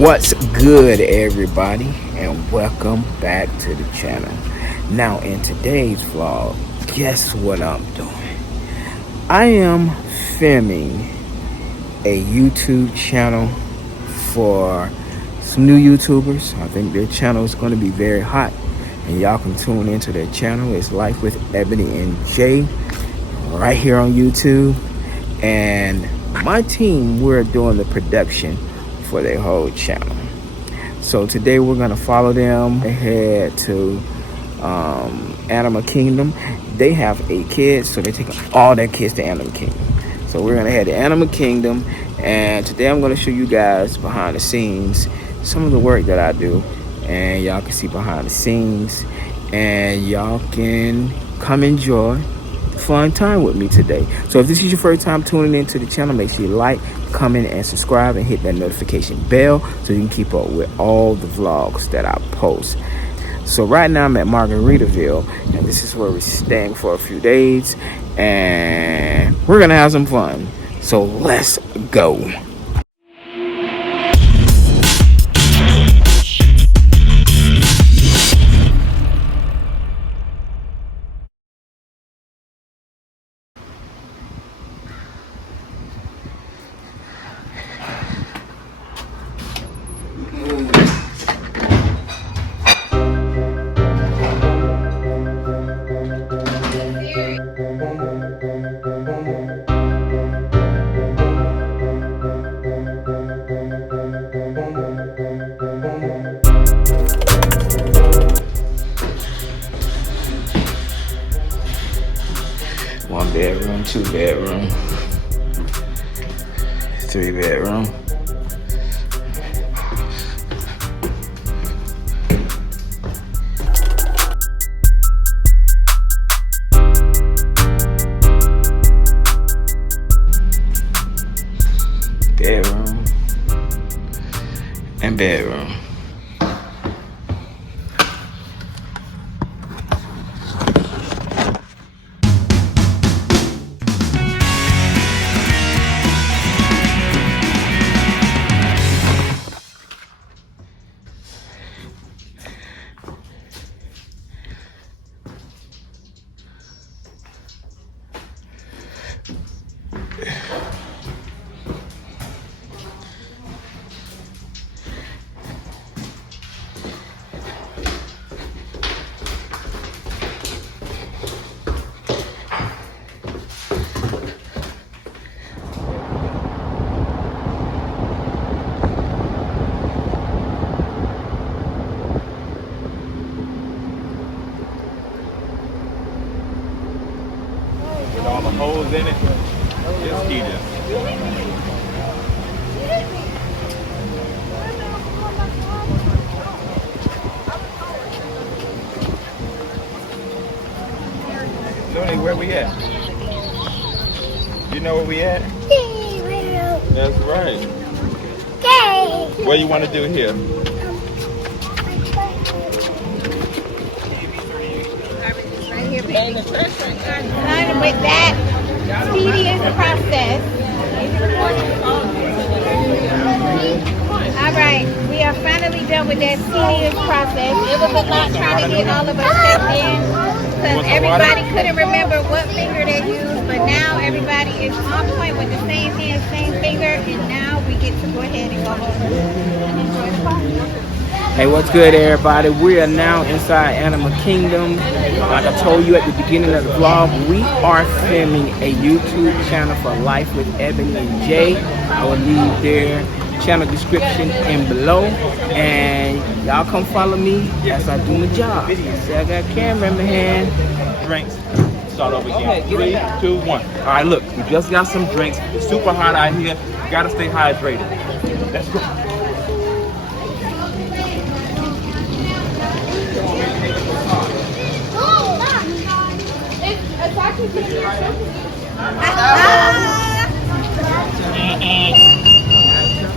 What's good, everybody, and welcome back to the channel. Now, in today's vlog, guess what I'm doing? I am filming a YouTube channel for some new YouTubers. I think their channel is going to be very hot, and y'all can tune into their channel. It's Life with Eboni and Jay right here on YouTube. And my team, we're doing the production for their whole channel. So today we're gonna follow them. They head to Animal Kingdom. They have 8 kids, so they're taking all their kids to Animal Kingdom. So we're gonna head to Animal Kingdom, and today I'm gonna show you guys behind the scenes some of the work that I do, and y'all can see behind the scenes, and y'all can come enjoy fun time with me today. So if this is your first time tuning into the channel, make sure you like, comment, and subscribe, and hit that notification bell so you can keep up with all the vlogs that I post. So right now I'm at Margaritaville, and this is where we're staying for a few days, and we're gonna have some fun. So let's go. One bedroom, 2 bedroom, 3 bedroom. Bedroom and bedroom. With all the holes in it, it's heated. Looney, where we at? You know where we at? That's right. What do you want to do here? And with that tedious process. All right, we are finally done with that tedious process. It was a lot trying to get all of us stepped in because everybody couldn't remember what finger they used, but now everybody is on point with the same hand, same finger, and now we get to go ahead and go over and enjoy the process. Hey, what's good, everybody? We are now inside Animal Kingdom. Like I told you at the beginning of the vlog, we are filming a YouTube channel for Life with Eboni and Jay. I will leave their channel description in below, and y'all come follow me as I do my job. See, I got a camera in my hand. Drinks. Start over again. 3, 2, 1. All right, look, we just got some drinks. It's super hot out here. You gotta stay hydrated. Let's go.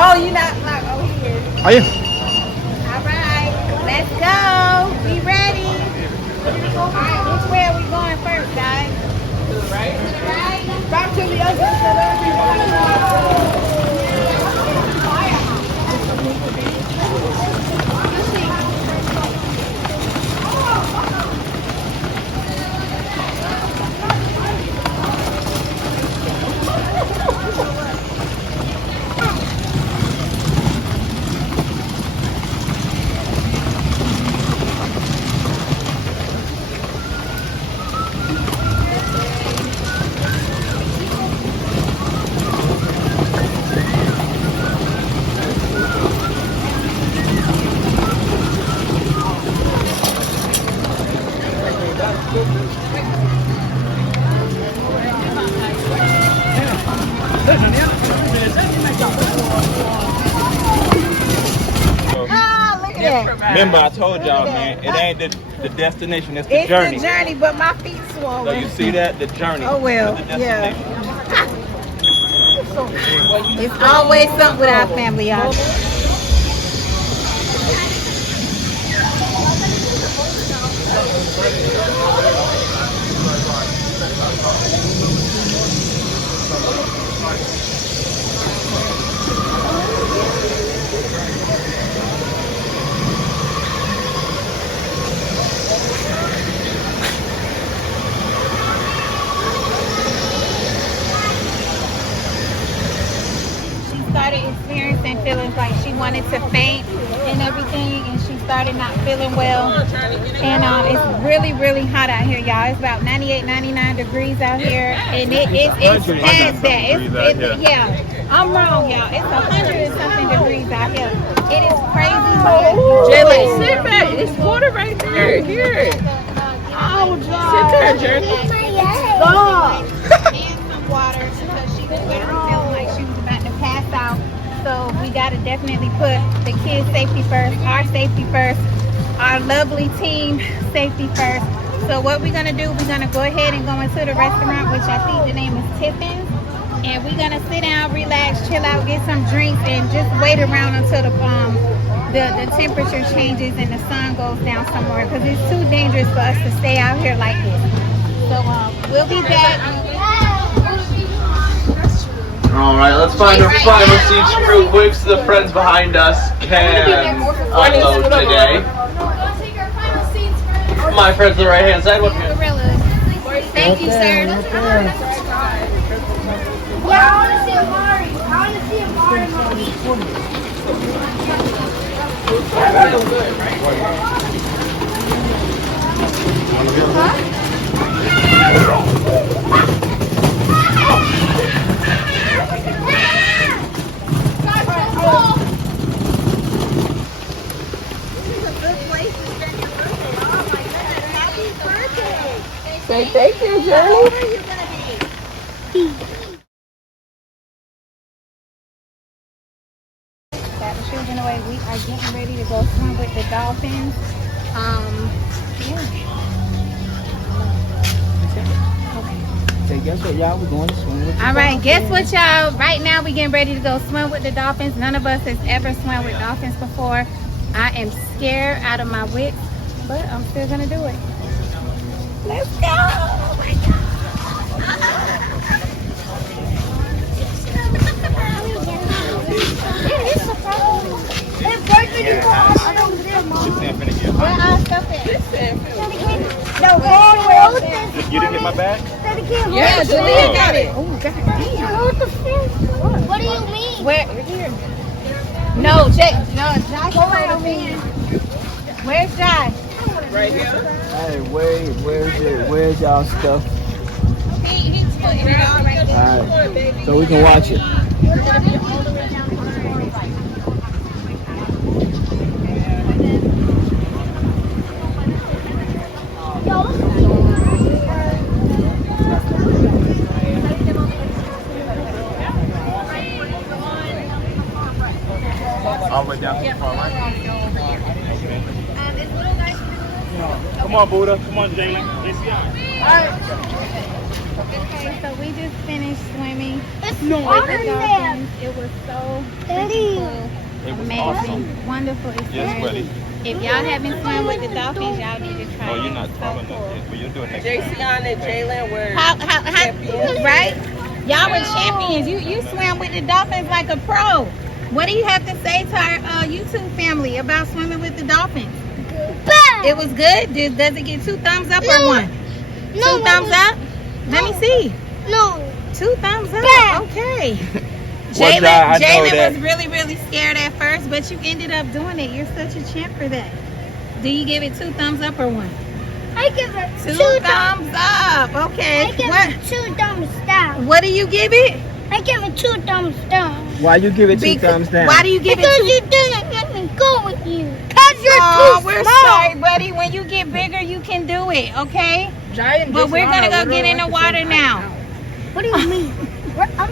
Oh, you not like over here. Are you? All right, let's go. Be ready. All right, which way are we going first, guys? To the right. To the right. Back to the other side. Remember, I told y'all, man, it ain't the destination, it's the journey. It's the journey, but my feet swollen. So you see that? The journey. Oh, well, not the yeah. destination. It's always something with our family, y'all. Started experiencing feelings like she wanted to faint and everything, and she started not feeling well. And it's really, really hot out here, y'all. It's about 98, 99 degrees out here, and it's past that. Yeah, I'm wrong, y'all. It's 100 and something degrees out here. It is crazy hot. Jaylen, sit back. It's water right there. Here. Oh, Sit there, Jaylen. Stop. And some water because she was feeling like she was about to pass out. So we got to definitely put the kids' safety first, our safety first, our lovely team safety first. So what we're going to do, we're going to go ahead and go into the restaurant, which I think the name is Tiffin's. And we're going to sit down, relax, chill out, get some drinks, and just wait around until the temperature changes and the sun goes down somewhere, because it's too dangerous for us to stay out here like this. So we'll be back. All right, let's find our final seats real quick so the friends behind us can unload today. My friends on the right hand side. Thank you, sir. Yeah, I want to see Amari. I want to see Amari. Say thank you, Jaylen. Got the children away. We are getting ready to go swim with the dolphins. Yeah. Say, guess what, y'all? We're going to swim with the All right, guess what, y'all? Right now, we're getting ready to go swim with the dolphins. None of us has ever swum with dolphins before. I am scared out of my wits, but I'm still gonna do it. Let's go! Oh my God. Where our stuff at? You didn't get my bag? Yeah, Julia got it. Oh, God damn. What do you mean? Where? Here. No, Jay. No, Josh. Where's Josh? Right here. Hey, where's y'all stuff? He's putting it on right there. All right, so we can watch it. All the way down to the far right. Come on, Buddha. Come on, Jaylen. Okay, so we just finished swimming. It's with water the there. dolphins. It was so Daddy. cool, It was amazing, awesome. wonderful Yes, experience. buddy. If y'all haven't swum with the dolphins, y'all need to try Oh, it. you're not It's tall so enough cool. yet, but you'll do it next time. Jaycion and Jaylen were Right? Y'all were champions. You swam with the dolphins like a pro. What do you have to say to our YouTube family about swimming with the dolphins? It was good. Does it get 2 thumbs up or 1? 2 thumbs up? Let me see. No. 2 thumbs up. Bad. Okay. Well, Jai, I know Jaylen that- was really, really scared at first, but you ended up doing it. You're such a champ for that. Do you give it 2 thumbs up or 1? I give it 2 2 thumbs up. Okay. I give What? it 2 thumbs down. What do you give it? I give it 2 thumbs down. Why you give it 2 thumbs down? Why do you give it Because 2? you didn't let me go with you. Because you're Oh, too we're small. sorry, buddy. When you get bigger, you can do it, okay? Giant. But we're gonna go get in the water now. What do you mean? I'm